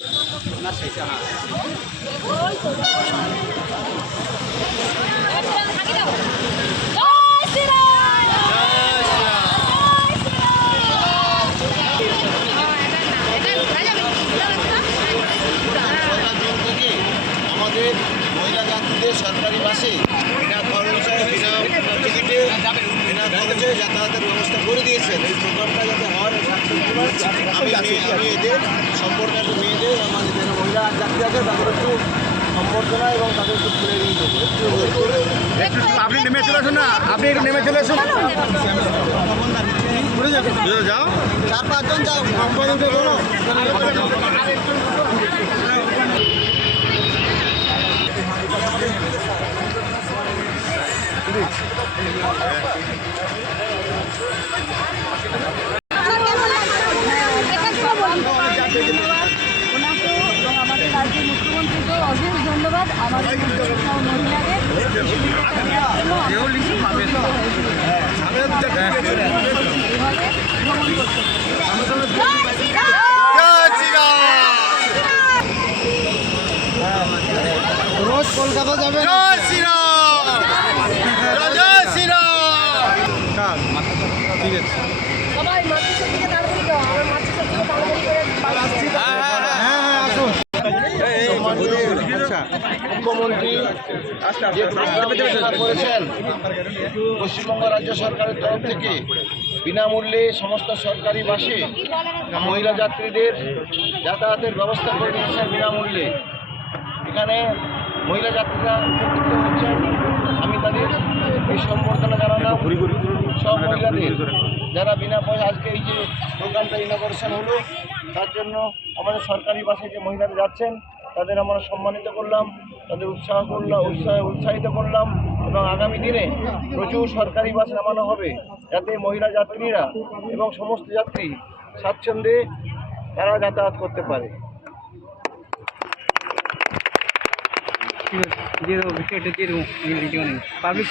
না সেটা না আমাদের মহিলা যাত্রীদের সরকারি বাসে বিনা খরচে বিনা টিকিটে বিনা খরচে যাতায়াতের ব্যবস্থা করে দিয়েছেন। এই প্রোগ্রামটা যাতে হয় আমি এদের সম্পর্কে মেয়েদের আমাদের যারা মহিলা যাত্রী আছে তাদের একটু সম্বর্ধনা এবং তাদের একটু তুলে নিয়ে দেবো। আপনি নেমে চলে আসুন না, আপনি একটু নেমে চলে আসুন। যাও 4-5 জন যাও। আমাদের রাজ্যের মুখ্যমন্ত্রীকে অশেষ ধন্যবাদ। আমাদের রোজ কলকাতা যাবে। ঠিক আছে। সবাই মাতৃশার দিকে তাড়াতাড়ি যাও, আমার মাতৃশার দিকে তাড়াতাড়ি করে মুখ্যমন্ত্রী যে প্রোগ্রাম ঘোষণা করেছেন পশ্চিমবঙ্গ রাজ্য সরকারের তরফ থেকে বিনামূল্যে সমস্ত সরকারি বাসে মহিলা যাত্রীদের যাতায়াতের ব্যবস্থা করে দিয়েছেন বিনামূল্যে। এখানে মহিলা যাত্রীরা উপকৃত হচ্ছেন। আমি তাদের এই সম্বর্ধনা জানালাম সব মহিলাদের যারা বিনা পয়সা আজকে এই যে প্রোগ্রামটা ইনগরেশন হলো তার জন্য আমাদের সরকারি বাসে যে মহিলারা যাচ্ছেন তাদের আমরা সম্মানিত করলাম, তাদের উৎসাহিত করলাম এবং আগামী দিনে প্রচুর সরকারি বাস নামানো হবে যাতে মহিলা যাত্রীরা এবং সমস্ত যাত্রী স্বাচ্ছন্দ্যে তারা যাতায়াত করতে পারে। দিয়ে দেবো, দিয়ে দেবো, পাবলিক